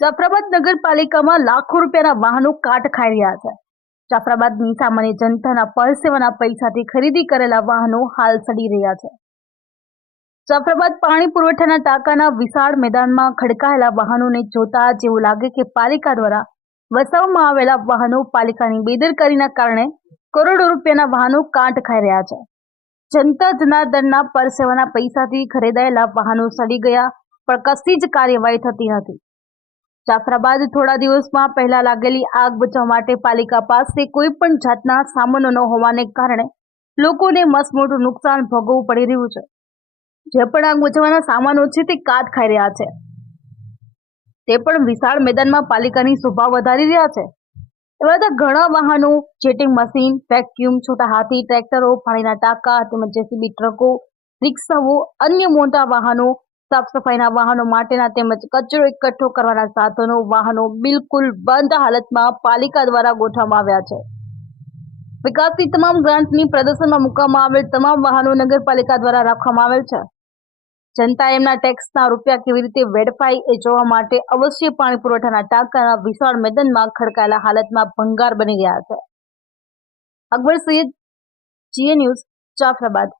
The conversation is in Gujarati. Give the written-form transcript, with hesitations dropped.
જાફરાબાદ નગરપાલિકામાં લાખો રૂપિયાના વાહનો કાટ ખાઈ રહ્યા છે। જાફરાબાદની સામાન્ય જનતાના પરસેવાના પૈસાથી ખરીદી કરેલા વાહનો હાલ સડી રહ્યા છે। જાફરાબાદ પાણી પુરવઠાના ટાંકાના વિશાળ મેદાનમાં ખડકાયેલા વાહનોને જોતા જેવું લાગે કે પાલિકા દ્વારા વસાવવામાં આવેલા વાહનો પાલિકાની બેદરકારીના કારણે કરોડો રૂપિયાના વાહનો કાટ ખાઈ રહ્યા છે। જનતા જનાર્દનના પરસેવાના પૈસાથી ખરીદાયેલા વાહનો સડી ગયા પણ કશી જ કાર્યવાહી થતી નથી। જાફરાબાદ થોડા દિવસમાં પહેલા લાગેલી આગ બચાવવા માટે પાલિકા પાસે કોઈ પણ જાતના સામાનો ન હોવાને કારણે લોકોને મસમોટું નુકસાન ભોગવવું પડી રહ્યું છે। જે પણ આગ બચાવવાના સામાનો છે તે કાટ ખાઈ રહ્યા છે, તે પણ વિશાળ મેદાનમાં પાલિકાની શોભા વધારી રહ્યા છે। એવા તો ઘણા વાહનો, જેટિંગ મશીન, વેક્યુમ, છોટા હાથી, ટ્રેક્ટરો, પાણીના ટાંકા તેમજ જેસીબી ટ્રકો, રિક્ષાઓ, અન્ય મોટા વાહનો, સાફ સફાઈના વાહનો માટેના તેમજ કચરો એકઠો કરવાના સાધનો, વાહનો બિલકુલ બંધ હાલતમાં પાલિકા દ્વારા ગોઠવવામાં આવ્યા છે। વિકાસની તમામ ગ્રાન્ટની પ્રદર્શનમાં મૂકવામાં આવેલ તમામ વાહનો નગરપાલિકા દ્વારા રાખવામાં આવેલ છે। જનતા એમના ટેક્સના રૂપિયા કેવી રીતે વેડફાય એ જોવા માટે અવશ્ય પાણી પુરવઠાના ટાંકાના વિશાળ મેદાનમાં ખડકાયેલા હાલતમાં ભંગાર બની ગયા છે। Akbar Sayed, GA news, Jafrabad.